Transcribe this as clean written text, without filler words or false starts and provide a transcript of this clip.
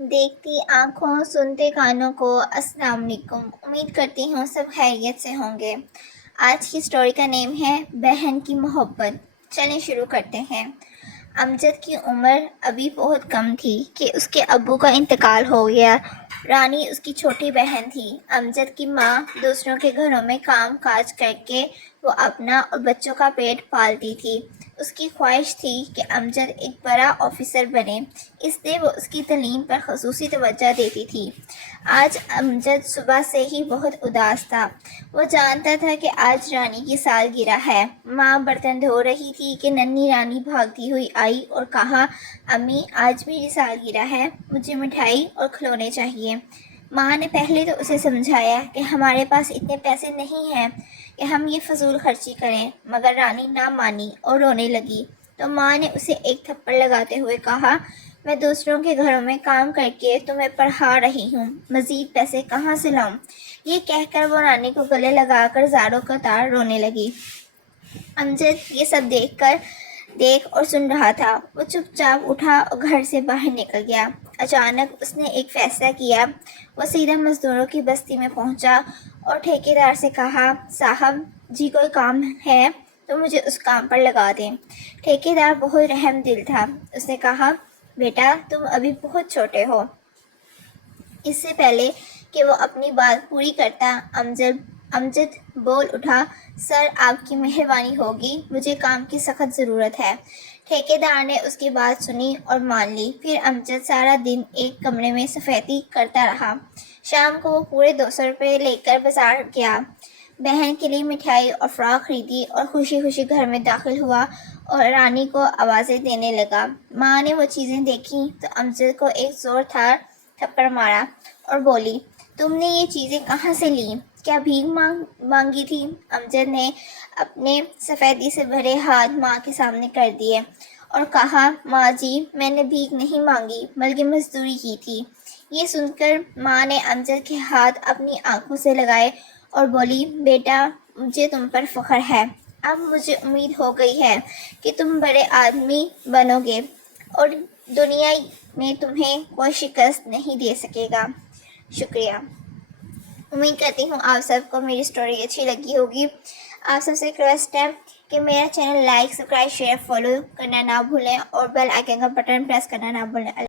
دیکھتی آنکھوں سنتے کانوں کو السلام علیکم۔ امید کرتی ہوں سب خیریت سے ہوں گے۔ آج کی سٹوری کا نیم ہے بہن کی محبت۔ چلیں شروع کرتے ہیں۔ امجد کی عمر ابھی بہت کم تھی کہ اس کے ابو کا انتقال ہو گیا۔ رانی اس کی چھوٹی بہن تھی۔ امجد کی ماں دوسروں کے گھروں میں کام کاج کر کے وہ اپنا اور بچوں کا پیٹ پالتی تھی۔ اس کی خواہش تھی کہ امجد ایک بڑا آفیسر بنے، اس لیے وہ اس کی تعلیم پر خصوصی توجہ دیتی تھی۔ آج امجد صبح سے ہی بہت اداس تھا۔ وہ جانتا تھا کہ آج رانی کی سالگرہ ہے۔ ماں برتن دھو رہی تھی کہ ننھی رانی بھاگتی ہوئی آئی اور کہا، امی آج میری سالگرہ ہے، مجھے مٹھائی اور کھلونے چاہیے۔ ماں نے پہلے تو اسے سمجھایا کہ ہمارے پاس اتنے پیسے نہیں ہیں کہ ہم یہ فضول خرچی کریں، مگر رانی نہ مانی اور رونے لگی تو ماں نے اسے ایک تھپڑ لگاتے ہوئے کہا، میں دوسروں کے گھروں میں کام کر کے تمہیں پڑھا رہی ہوں، مزید پیسے کہاں سے لاؤں؟ یہ کہہ کر وہ رانی کو گلے لگا کر زاروں قطار رونے لگی۔ امجد یہ سب دیکھ اور سن رہا تھا۔ وہ چپ چاپ اٹھا اور گھر سے باہر نکل گیا۔ اچانک اس نے ایک فیصلہ کیا۔ وہ سیدھا مزدوروں کی بستی میں پہنچا اور ٹھیکیدار سے کہا، صاحب جی کوئی کام ہے تو مجھے اس کام پر لگا دیں۔ ٹھیکیدار بہت رحم دل تھا۔ اس نے کہا، بیٹا تم ابھی بہت چھوٹے ہو۔ اس سے پہلے کہ وہ اپنی بات پوری کرتا امجد بول اٹھا، سر آپ کی مہربانی ہوگی، مجھے کام کی سخت ضرورت ہے۔ ٹھیکیدار نے اس کی بات سنی اور مان لی۔ پھر امجد سارا دن ایک کمرے میں سفیدی کرتا رہا۔ شام کو وہ پورے 200 روپے لے کر بازار گیا، بہن کے لیے مٹھائی اور فراق خریدی اور خوشی خوشی گھر میں داخل ہوا اور رانی کو آوازیں دینے لگا۔ ماں نے وہ چیزیں دیکھیں تو امجد کو ایک زوردار تھپڑ مارا اور بولی، تم نے یہ چیزیں کہاں سے لیں؟ کیا بھیک مانگی تھی؟ امجد نے اپنے سفیدی سے بھرے ہاتھ ماں کے سامنے کر دیے اور کہا، ماں جی میں نے بھیک نہیں مانگی بلکہ مزدوری کی تھی۔ یہ سن کر ماں نے امجد کے ہاتھ اپنی آنکھوں سے لگائے اور بولی، بیٹا مجھے تم پر فخر ہے۔ اب مجھے امید ہو گئی ہے کہ تم بڑے آدمی بنو گے اور دنیا میں تمہیں کوئی شکست نہیں دے سکے گا۔ شکریہ۔ امید کرتی ہوں آپ سب کو میری سٹوری اچھی لگی ہوگی۔ آپ سب سے ریکویسٹ ہے کہ میرا channel like, subscribe, share, follow کرنا نہ بھولیں اور بیل آئیکن کا بٹن پریس کرنا نہ بھولیں۔